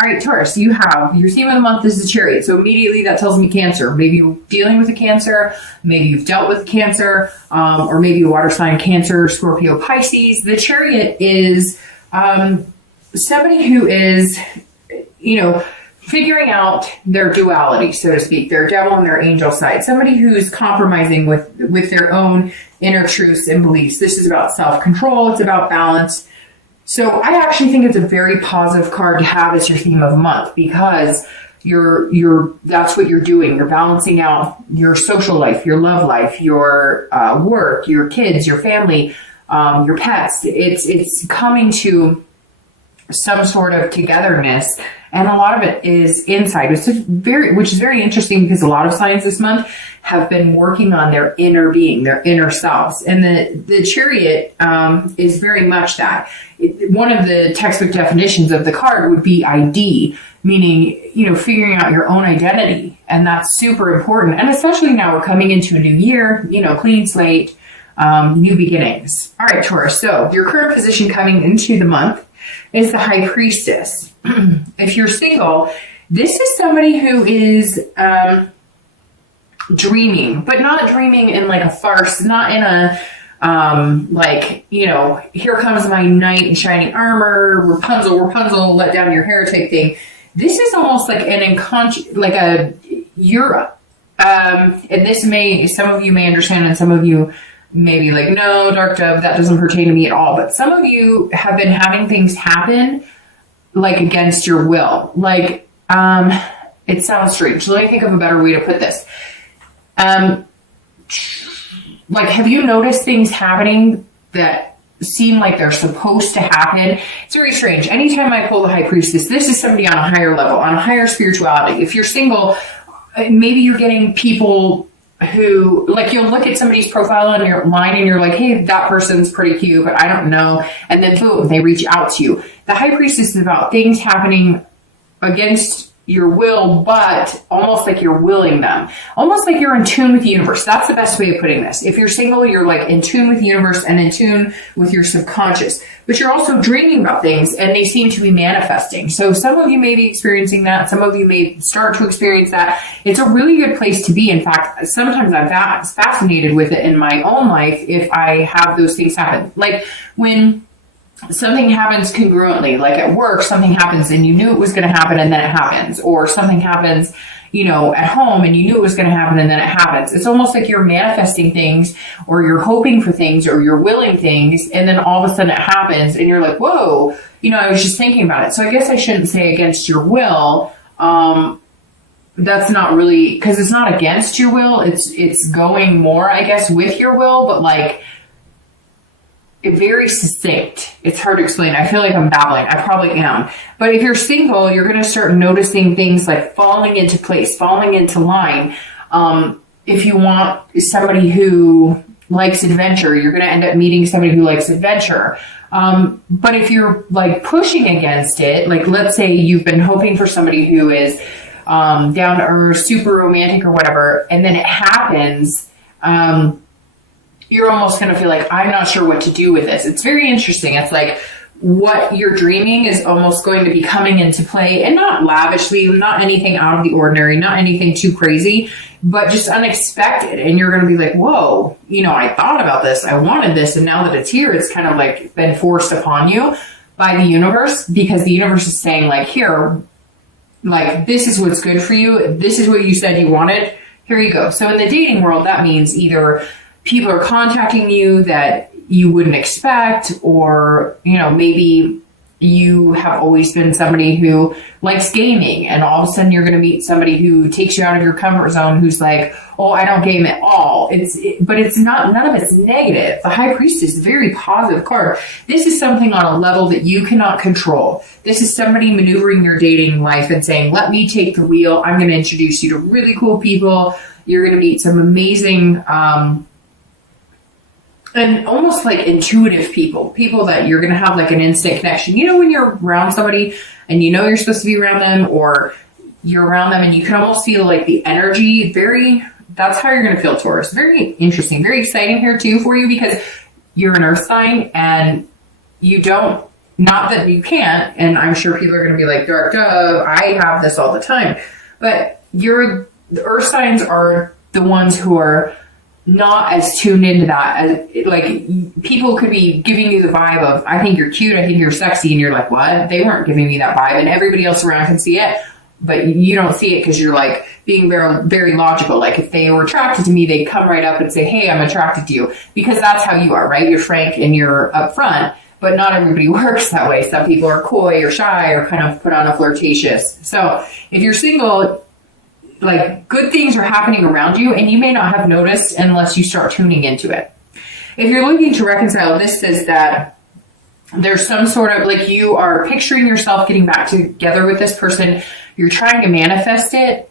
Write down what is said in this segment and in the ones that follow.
All right, Taurus, you have your theme of the month is the Chariot. So immediately that tells me Cancer. Maybe you're dealing with a Cancer, maybe you've dealt with Cancer, or maybe a water sign, Cancer, Scorpio, Pisces. The Chariot is somebody who is, figuring out their duality, so to speak, their devil and their angel side. Somebody who's compromising with their own inner truths and beliefs. This is about self-control. It's about balance. So I actually think it's a very positive card to have as your theme of the month, because that's what you're doing. You're balancing out your social life, your love life, your work, your kids, your family, your pets. It's coming to some sort of togetherness, and a lot of it is inside, which is very interesting, because a lot of signs this month have been working on their inner being, their inner selves, and the Chariot is very much that. One of the textbook definitions of the card would be ID, meaning figuring out your own identity, and that's super important. And especially now we're coming into a new year, clean slate, new beginnings. All right, Taurus. So your current position coming into the month is the High Priestess. If you're single, this is somebody who is dreaming, but not dreaming in like a farce, not in a here comes my knight in shining armor, Rapunzel, let down your hair type thing. This is almost like an and this some of you may understand, and some of you may be like, no, Dark Dove, that doesn't pertain to me at all. But some of you have been having things happen like against your will. Like, it sounds strange. Let me think of a better way to put this. Like, have you noticed things happening that seem like they're supposed to happen? It's very strange. Anytime I pull the High Priestess, this is somebody on a higher level, on a higher spirituality. If you're single, maybe you're getting people who, like, you'll look at somebody's profile on your line and you're like, hey, that person's pretty cute, but I don't know. And then boom, they reach out to you. The High Priestess is about things happening against your will, but almost like you're willing them. Almost like you're in tune with the universe. That's the best way of putting this. If you're single, you're like in tune with the universe and in tune with your subconscious. But you're also dreaming about things, and they seem to be manifesting. So some of you may be experiencing that. Some of you may start to experience that. It's a really good place to be. In fact, sometimes I'm fascinated with it in my own life if I have those things happen. Like when something happens congruently, like at work, something happens and you knew it was going to happen and then it happens, or something happens, at home and you knew it was going to happen and then it happens. It's almost like you're manifesting things, or you're hoping for things, or you're willing things, and then all of a sudden it happens and you're like, whoa, I was just thinking about it. So I guess I shouldn't say against your will. That's not really, because it's not against your will. It's going more, I guess, with your will, but like, very succinct. It's hard to explain. I feel like I'm babbling. I probably am. But if you're single, you're going to start noticing things like falling into place, falling into line. If you want somebody who likes adventure, you're going to end up meeting somebody who likes adventure. But if you're like pushing against it, like let's say you've been hoping for somebody who is down to earth, super romantic or whatever, and then it happens, you're almost going to feel like, I'm not sure what to do with this. It's very interesting. It's like what you're dreaming is almost going to be coming into play, and not lavishly, not anything out of the ordinary, not anything too crazy, but just unexpected. And you're going to be like, whoa, I thought about this. I wanted this. And now that it's here, it's kind of like been forced upon you by the universe, because the universe is saying like, here, like, this is what's good for you. This is what you said you wanted. Here you go. So in the dating world, that means either people are contacting you that you wouldn't expect, or, maybe you have always been somebody who likes gaming, and all of a sudden you're going to meet somebody who takes you out of your comfort zone, who's like, oh, I don't game at all. But it's not, none of it's negative. The High Priestess is a very positive card. This is something on a level that you cannot control. This is somebody maneuvering your dating life and saying, let me take the wheel. I'm going to introduce you to really cool people. You're going to meet some amazing, and almost like intuitive people that you're going to have like an instant connection. When you're around somebody and you're supposed to be around them, or you're around them and you can almost feel like the energy, that's how you're going to feel, Taurus. Very interesting, very exciting here too for you, because you're an earth sign and you don't Not that you can't, and I'm sure people are going to be like, Dark Dove, I have this all the time. But the earth signs are the ones who are not as tuned into that. As, like, people could be giving you the vibe of, I think you're cute, I think you're sexy, and you're like, what? They weren't giving me that vibe, and everybody else around can see it, but you don't see it because you're like being very, very logical. Like, if they were attracted to me, they'd come right up and say, hey, I'm attracted to you, because that's how you are, right? You're frank and you're upfront. But not everybody works that way. Some people are coy or shy or kind of put on a flirtatious. So if you're single, like, good things are happening around you, and you may not have noticed unless you start tuning into it. If you're looking to reconcile, this says that there's some sort of, like, you are picturing yourself getting back together with this person. You're trying to manifest it.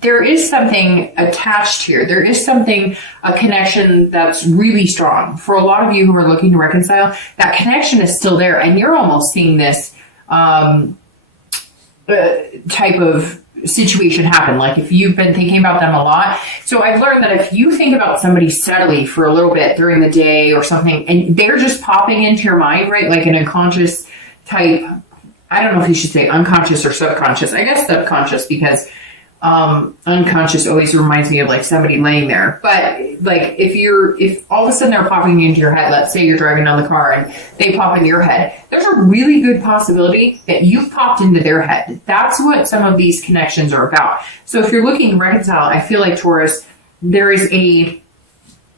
There is something attached here. There is something, a connection that's really strong. For a lot of you who are looking to reconcile, that connection is still there, and you're almost seeing this type of situation happen. Like, if you've been thinking about them a lot. So I've learned that if you think about somebody steadily for a little bit during the day or something, and they're just popping into your mind, right? Like an unconscious type, I don't know if you should say unconscious or subconscious. I guess subconscious, because unconscious always reminds me of like somebody laying there. But like, if all of a sudden they're popping into your head, let's say you're driving down the car and they pop into your head, there's a really good possibility that you've popped into their head. That's what some of these connections are about. So if you're looking to reconcile, I feel like, Taurus, there is a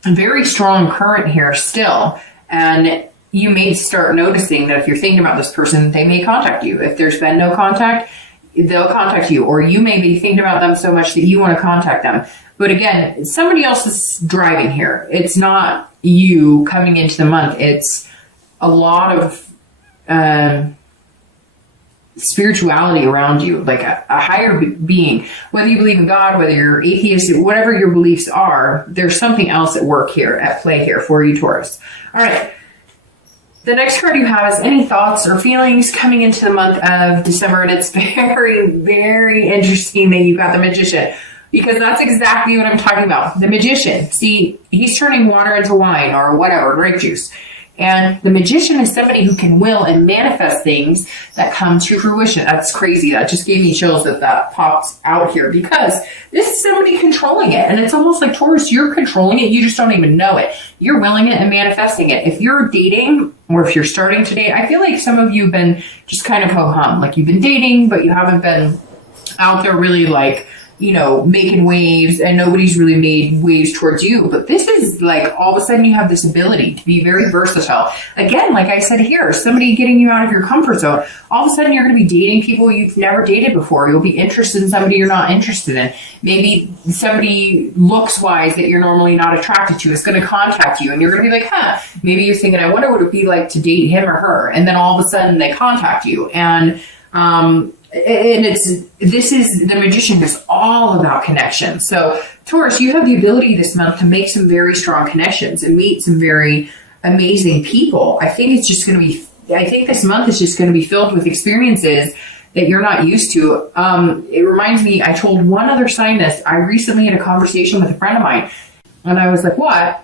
very strong current here still. And you may start noticing that if you're thinking about this person, they may contact you. If there's been no contact, they'll contact you, or you may be thinking about them so much that you want to contact them. But again, somebody else is driving here. It's not you coming into the month. It's a lot of spirituality around you, like a higher being. Whether you believe in God, whether you're atheist, whatever your beliefs are, there's something else at work here, at play here for you, Taurus. All right. The next card you have is any thoughts or feelings coming into the month of December. And it's very, very interesting that you got the Magician, because that's exactly what I'm talking about. The Magician. See, he's turning water into wine or whatever, grape juice. And the Magician is somebody who can will and manifest things that come to fruition. That's crazy. That just gave me chills that popped out here, because this is somebody controlling it. And it's almost like, Taurus, you're controlling it. You just don't even know it. You're willing it and manifesting it. If you're dating, or if you're starting to date, I feel like some of you have been just kind of ho-hum. Like, you've been dating, but you haven't been out there really, like, you know, making waves, and nobody's really made waves towards you. But this is like, all of a sudden you have this ability to be very versatile. Again, like I said here, somebody getting you out of your comfort zone. All of a sudden you're going to be dating people you've never dated before. You'll be interested in somebody you're not interested in. Maybe somebody looks-wise that you're normally not attracted to is going to contact you, and you're going to be like, maybe you're thinking, I wonder what it would be like to date him or her. And then all of a sudden they contact you. And the Magician is all about connection. So, Taurus, you have the ability this month to make some very strong connections and meet some very amazing people. I think this month is just going to be filled with experiences that you're not used to. It reminds me, I told one other sign this. I recently had a conversation with a friend of mine, and I was like, what?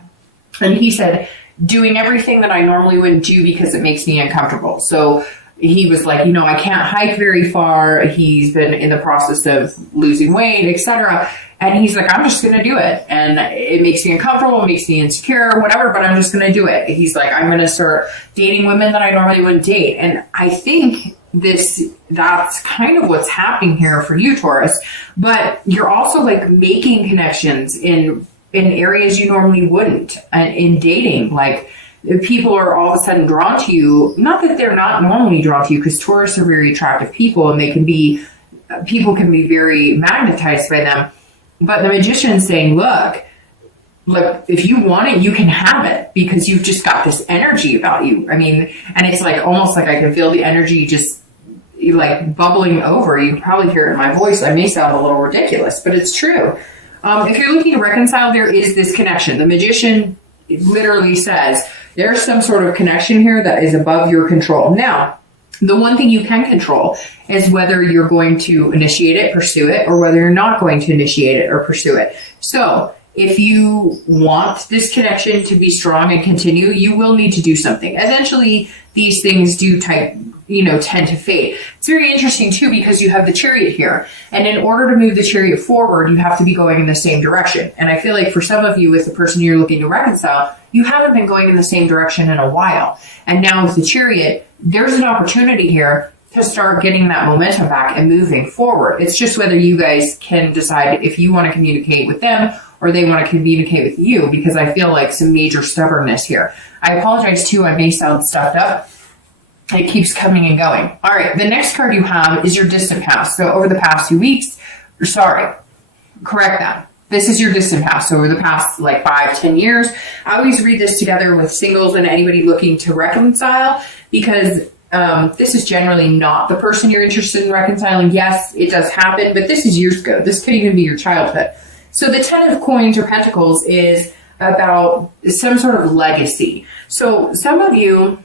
And he said, doing everything that I normally wouldn't do because it makes me uncomfortable. So he was like, I can't hike very far. He's been in the process of losing weight, etc. And he's like, I'm just going to do it. And it makes me uncomfortable, it makes me insecure, whatever, but I'm just going to do it. He's like, I'm going to start dating women that I normally wouldn't date. And I think that's kind of what's happening here for you, Taurus. But you're also like making connections in areas you normally wouldn't, in dating. Like, people are all of a sudden drawn to you. Not that they're not normally drawn to you, because Taurus are very attractive people, and people can be very magnetized by them. But the Magician is saying, look, if you want it, you can have it, because you've just got this energy about you. I mean, and it's like, almost like I can feel the energy just like bubbling over. You can probably hear it in my voice. I may sound a little ridiculous, but it's true. If you're looking to reconcile, there is this connection. The Magician literally says there's some sort of connection here that is above your control. Now, the one thing you can control is whether you're going to initiate it, pursue it, or whether you're not going to initiate it or pursue it. So if you want this connection to be strong and continue, you will need to do something. Eventually, these things do tend to fade. It's very interesting too, because you have the Chariot here. And in order to move the Chariot forward, you have to be going in the same direction. And I feel like for some of you, with the person you're looking to reconcile, you haven't been going in the same direction in a while. And now with the Chariot, there's an opportunity here to start getting that momentum back and moving forward. It's just whether you guys can decide if you want to communicate with them or they want to communicate with you, because I feel like some major stubbornness here. I apologize too, I may sound stuffed up. It keeps coming and going. All right, the next card you have is your distant past. So over the past few weeks, correct that. This is your distant past. So over the past like 5-10 years, I always read this together with singles and anybody looking to reconcile, because this is generally not the person you're interested in reconciling. Yes, it does happen, but this is years ago. This could even be your childhood. So the 10 of coins or pentacles is about some sort of legacy. So some of you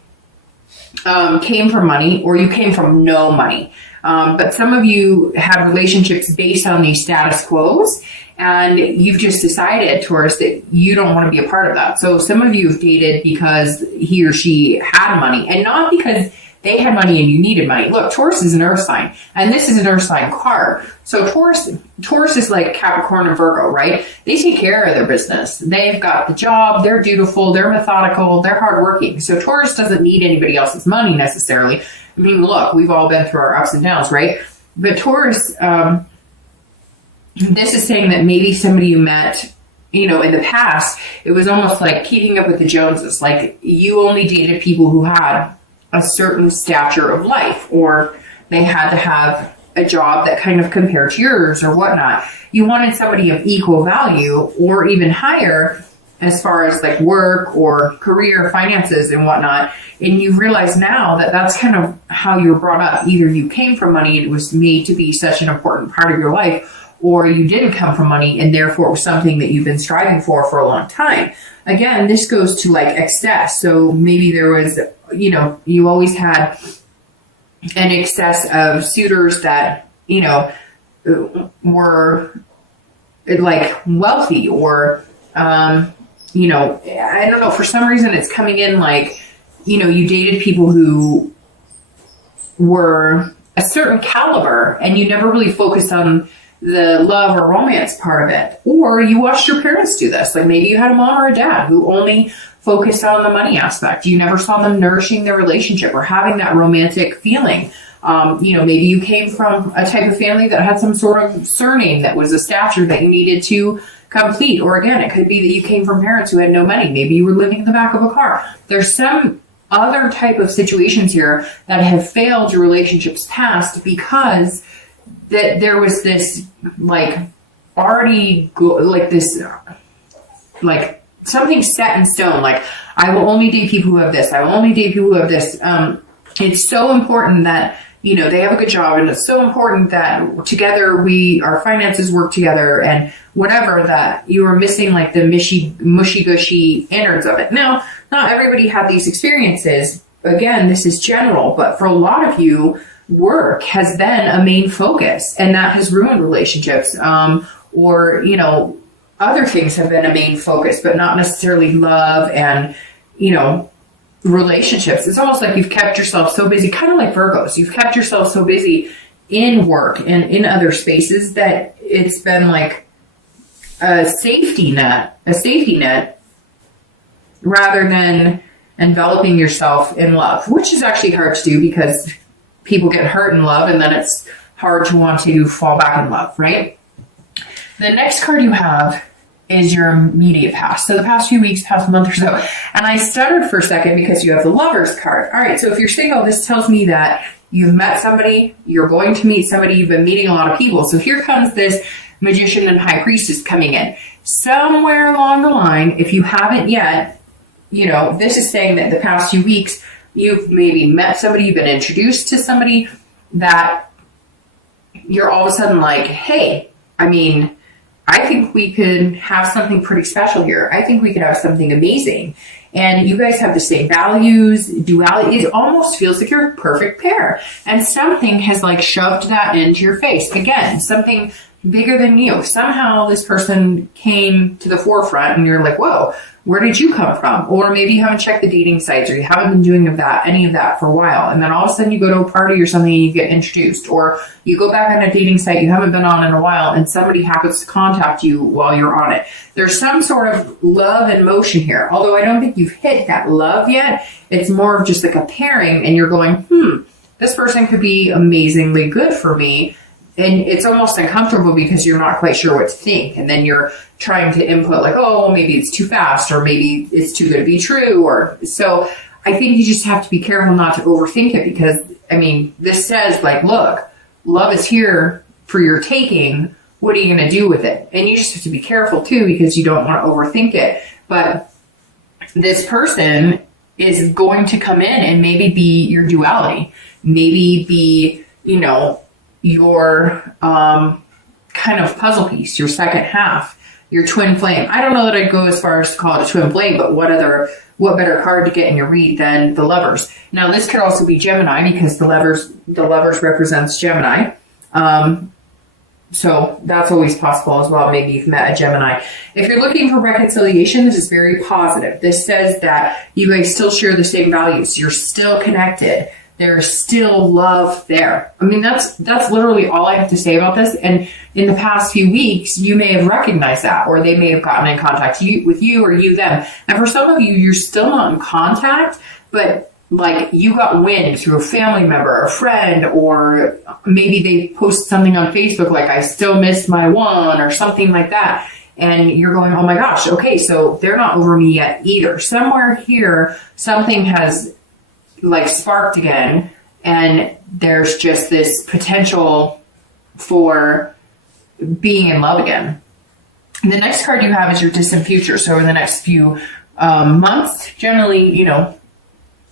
came from money, or you came from no money. But some of you have relationships based on these status quos, and you've just decided, Taurus, that you don't want to be a part of that. So some of you have dated because he or she had money, and not because they had money and you needed money. Look, Taurus is an earth sign, and this is an earth sign card. So Taurus is like Capricorn and Virgo, right? They take care of their business. They've got the job. They're dutiful. They're methodical. They're hardworking. So Taurus doesn't need anybody else's money necessarily. I mean, look, we've all been through our ups and downs, right? But Taurus, this is saying that maybe somebody you met, in the past, it was almost like keeping up with the Joneses. Like you only dated people who had a certain stature of life, or they had to have a job that kind of compared to yours or whatnot. You wanted somebody of equal value or even higher as far as like work or career, finances and whatnot. And you realize now that that's kind of how you were brought up. Either you came from money and it was made to be such an important part of your life, or you didn't come from money and therefore it was something that you've been striving for a long time. Again, this goes to like excess. So maybe there was, you always had an excess of suitors that, were like wealthy, or, I don't know, for some reason it's coming in like, you dated people who were a certain caliber and you never really focused on the love or romance part of it. Or you watched your parents do this. Like maybe you had a mom or a dad who only focused on the money aspect. You never saw them nourishing their relationship or having that romantic feeling. Maybe you came from a type of family that had some sort of surname that was a stature that you needed to complete. Or again, it could be that you came from parents who had no money. Maybe you were living in the back of a car. There's some other type of situations here that have failed your relationships past because that there was this like already like this like something set in stone. Like I will only date people who have this. I will only date people who have this. It's so important that they have a good job, and it's so important that together our finances work together and whatever, that you are missing like the mushy gushy innards of it. Now, not everybody had these experiences. Again, this is general, but for a lot of you, work has been a main focus, and that has ruined relationships. Or other things have been a main focus, but not necessarily love and, relationships. It's almost like you've kept yourself so busy, kind of like Virgos. You've kept yourself so busy in work and in other spaces that it's been like a safety net rather than enveloping yourself in love, which is actually hard to do because people get hurt in love and then it's hard to want to fall back in love, right? The next card you have is your immediate past. So the past few weeks, past month or so. And I stuttered for a second because you have the Lovers card. All right, so if you're single, this tells me that you've met somebody, you're going to meet somebody, you've been meeting a lot of people. So here comes this Magician and High Priestess coming in. Somewhere along the line, if you haven't yet, this is saying that the past few weeks, you've maybe met somebody, you've been introduced to somebody that you're all of a sudden like, hey, I think we could have something pretty special here. I think we could have something amazing. And you guys have the same values, duality. It almost feels like you're a perfect pair. And something has like shoved that into your face. Again, something bigger than you. Somehow this person came to the forefront and you're like, whoa, where did you come from? Or maybe you haven't checked the dating sites, or you haven't been doing any of that for a while. And then all of a sudden you go to a party or something and you get introduced, or you go back on a dating site you haven't been on in a while and somebody happens to contact you while you're on it. There's some sort of love in motion here. Although I don't think you've hit that love yet. It's more of just like a pairing and you're going, this person could be amazingly good for me. And it's almost uncomfortable because you're not quite sure what to think. And then you're trying to input like, oh, maybe it's too fast, or maybe it's too good to be true. Or so I think you just have to be careful not to overthink it, because I mean, this says like, look, love is here for your taking. What are you going to do with it? And you just have to be careful too, because you don't want to overthink it. But this person is going to come in and maybe be your duality, maybe be, your kind of puzzle piece, your second half, your twin flame. I don't know that I'd go as far as to call it a twin flame, but what better card to get in your read than the Lovers? Now, this could also be Gemini, because the Lovers represents Gemini. So that's always possible as well. Maybe you've met a Gemini. If you're looking for reconciliation, this is very positive. This says that you guys still share the same values. You're still connected. There's still love there. I mean, that's literally all I have to say about this. And in the past few weeks, you may have recognized that, or they may have gotten in contact with you, or you them. And for some of you, you're still not in contact, but like you got wind through a family member, a friend, or maybe they post something on Facebook like, I still miss my one, or something like that. And you're going, oh my gosh, okay, so they're not over me yet either. Somewhere here, something has like sparked again, and there's just this potential for being in love again. And the next card you have is your distant future. So in the next few months, generally, the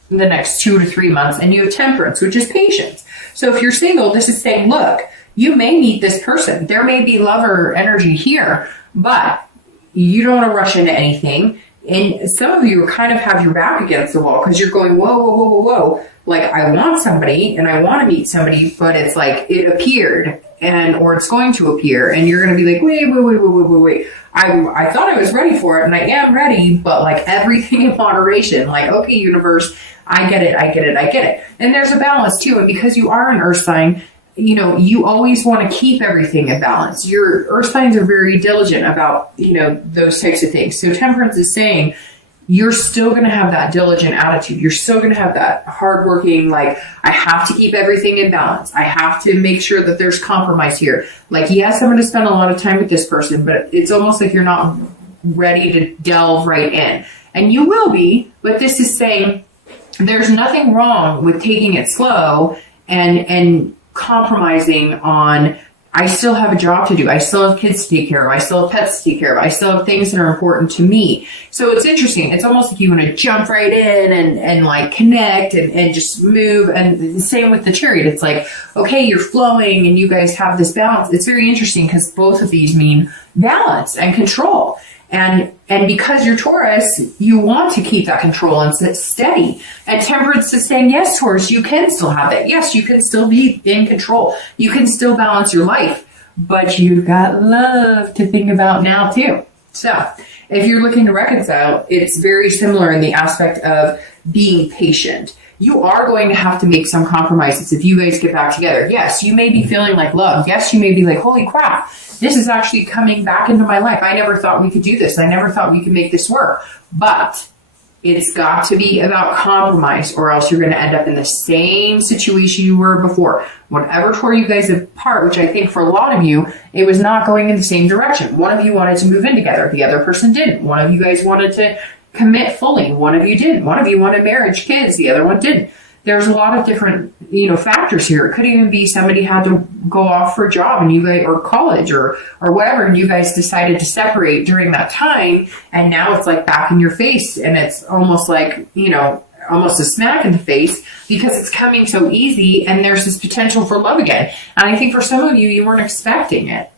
next 2 to 3 months, and you have Temperance, which is patience. So if you're single, this is saying, look, you may meet this person. There may be lover energy here, but you don't want to rush into anything. And some of you kind of have your back against the wall, because you're going, whoa, whoa, whoa, whoa, whoa. Like, I want somebody and I want to meet somebody, but it's like it appeared, or it's going to appear, and you're going to be like, wait. I thought I was ready for it, and I am ready, but like everything in moderation. Like, okay, universe, I get it. And there's a balance too. And because you are an earth sign, you always want to keep everything in balance. Your earth signs are very diligent about, those types of things. So Temperance is saying you're still going to have that diligent attitude. You're still going to have that hardworking, like, I have to keep everything in balance. I have to make sure that there's compromise here. Like, yes, I'm going to spend a lot of time with this person, but it's almost like you're not ready to delve right in. And you will be, but this is saying there's nothing wrong with taking it slow and compromising on, I still have a job to do. I still have kids to take care of. I still have pets to take care of. I still have things that are important to me. So it's interesting. It's almost like you want to jump right in and like connect and just move. And the same with the Chariot. It's like, okay, you're flowing and you guys have this balance. It's very interesting because both of these mean balance and control. And because you're Taurus, you want to keep that control and sit steady. And Temperance is saying, yes, Taurus, you can still have it. Yes, you can still be in control. You can still balance your life, but you've got love to think about now too. So if you're looking to reconcile, it's very similar in the aspect of being patient. You are going to have to make some compromises if you guys get back together. Yes, you may be feeling like love. Yes, you may be like, holy crap, this is actually coming back into my life. I never thought we could do this. I never thought we could make this work. But it's got to be about compromise, or else you're going to end up in the same situation you were before. Whatever tore you guys apart, which I think for a lot of you, it was not going in the same direction. One of you wanted to move in together. The other person didn't. One of you guys wanted to commit fully. One of you didn't. One of you wanted marriage, kids. The other one didn't. There's a lot of different, factors here. It could even be somebody had to go off for a job and you guys, or college or whatever, and you guys decided to separate during that time. And now it's like back in your face, and it's almost like, almost a smack in the face because it's coming so easy, and there's this potential for love again. And I think for some of you, you weren't expecting it.